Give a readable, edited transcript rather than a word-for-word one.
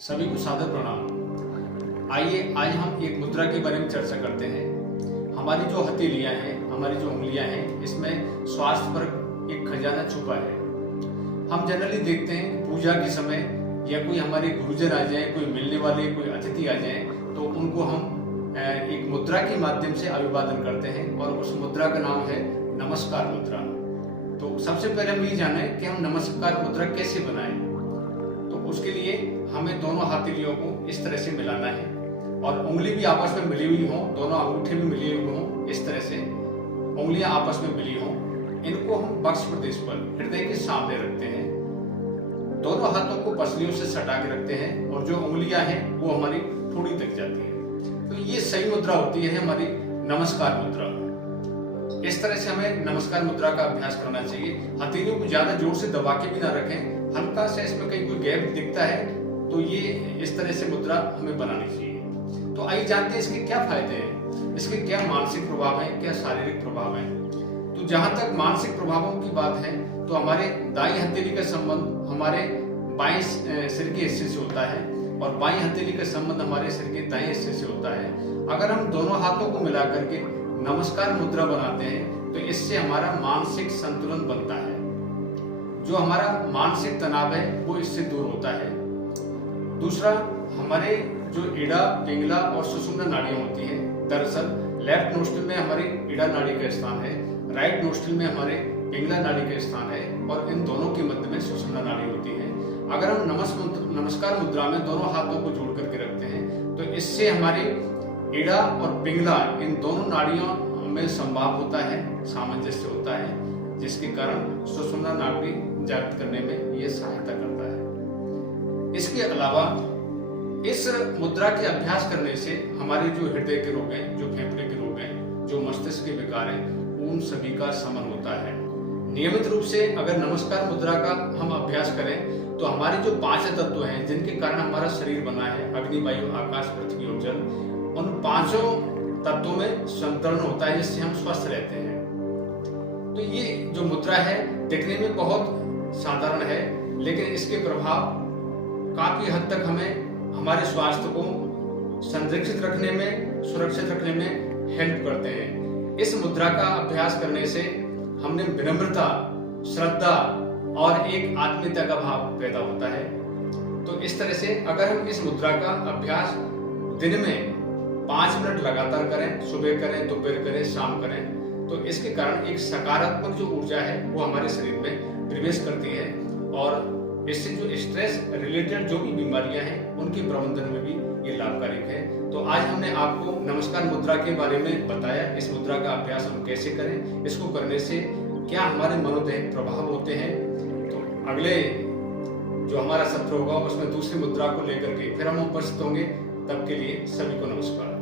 सभी को सादर प्रणाम। आइए आज हम एक मुद्रा के बारे में चर्चा करते हैं। हमारी जो हथेलियां हैं, हमारी जो उंगलियां हैं, इसमें स्वास्थ्य पर एक खजाना छुपा है। हम जनरली देखते हैं पूजा के समय या कोई हमारे गुरुजन आ जाए, कोई मिलने वाले, कोई अतिथि आ जाए, तो उनको हम एक मुद्रा के माध्यम से अभिवादन करते हैं और उस मुद्रा का नाम है नमस्कार मुद्रा। तो सबसे पहले हम ये जाने कि हम नमस्कार मुद्रा कैसे बनाएं। तो उसके लिए हमें दोनों हथेलियों को इस तरह से मिलाना है और उंगली भी आपस में मिली हुई हो, दोनों अंगूठे भी मिले हुए हों, इस तरह से उंगलियां आपस में मिली हों। इनको हम वक्ष प्रदेश पर हृदय के सामने रखते हैं। दोनों हाथों को पसलियों से सटा के रखते हैं और जो उंगलियां हैं वो हमारी ठोड़ी तक जाती है। तो ये सही मुद्रा होती है हमारी नमस्कार मुद्रा। इस तरह से हमें नमस्कार मुद्रा का अभ्यास करना चाहिए। हथेलियों को ज्यादा जोर से दबा के भी ना रखें, हल्का सा इसमें कहीं कोई गैप दिखता है तो ये इस तरह से मुद्रा हमें बनानी चाहिए। तो आइए जानते हैं इसके क्या फायदे हैं, इसके क्या मानसिक प्रभाव हैं, क्या शारीरिक प्रभाव हैं। तो जहां तक मानसिक प्रभावों की बात है तो हमारे दाई हथेली का संबंध हमारे बाएं सिर के हिस्से से होता है और बाएं हथेली का संबंध हमारे सिर के दाएं हिस्से से होता है। अगर हम दोनों हाथों को मिला करके नमस्कार मुद्रा बनाते हैं तो इससे हमारा मानसिक संतुलन बनता है। जो हमारा मानसिक तनाव है वो इससे दूर होता है। दूसरा, हमारे जो इड़ा, पिंगला और सुषुम्ना नाड़ियां होती हैं, दरअसल लेफ्ट नोस्ट्रल में हमारी इड़ा नाड़ी का स्थान है, राइट नोस्ट्रल में हमारे पिंगला नाड़ी का स्थान है और इन दोनों के मध्य में सुषुम्ना नाड़ी होती है। अगर हम नमस्कार मुद्रा में दोनों हाथों को जोड़ करके रखते हैं तो इससे हमारी इड़ा और पिंगला, इन दोनों नाड़ियों में संवाद होता है, सामंजस्य होता है, जिसके कारण सुषुम्ना नाड़ी जागृत करने में यह सहायता करता है। इसके अलावा इस मुद्रा के अभ्यास करने से हमारे जो हृदय के रोग हैं, जो फेफड़े के रोग हैं, जो मस्तिष्क के विकार हैं, उन सभी का शमन होता है। नियमित रूप से अगर नमस्कार मुद्रा का हम अभ्यास करें तो हमारे जो 5 तत्व हैं जिनके कारण हमारा शरीर बना है, अग्नि, वायु, आकाश, पृथ्वी और जल, उन 5 तत्वों में संतुलन होता है, जिससे हम स्वस्थ रहते हैं। तो ये जो मुद्रा है देखने में बहुत साधारण है, लेकिन इसके प्रभाव काफी हद तक हमें हमारे स्वास्थ्य को संरक्षित रखने में, सुरक्षित रखने में हेल्प करते हैं। इस मुद्रा का अभ्यास करने से हमने विनम्रता, श्रद्धा और एक आत्मीयता का भाव पैदा होता है। तो इस तरह से अगर हम इस मुद्रा का अभ्यास दिन में 5 मिनट लगातार करें, सुबह करें, दोपहर करें, शाम करें, तो इसके कारण एक सकारात्मक जो ऊर्जा है वो हमारे शरीर में प्रवेश करती है और इससे जो स्ट्रेस रिलेटेड जो भी बीमारियां हैं उनके प्रबंधन में भी ये लाभकारी है। तो आज हमने आपको नमस्कार मुद्रा के बारे में बताया, इस मुद्रा का अभ्यास हम कैसे करें, इसको करने से क्या हमारे मनोदैहिक प्रभाव होते हैं। तो अगले जो हमारा सत्र होगा उसमें दूसरी मुद्रा को लेकर के फिर हम उपस्थित होंगे। तब के लिए सभी को नमस्कार।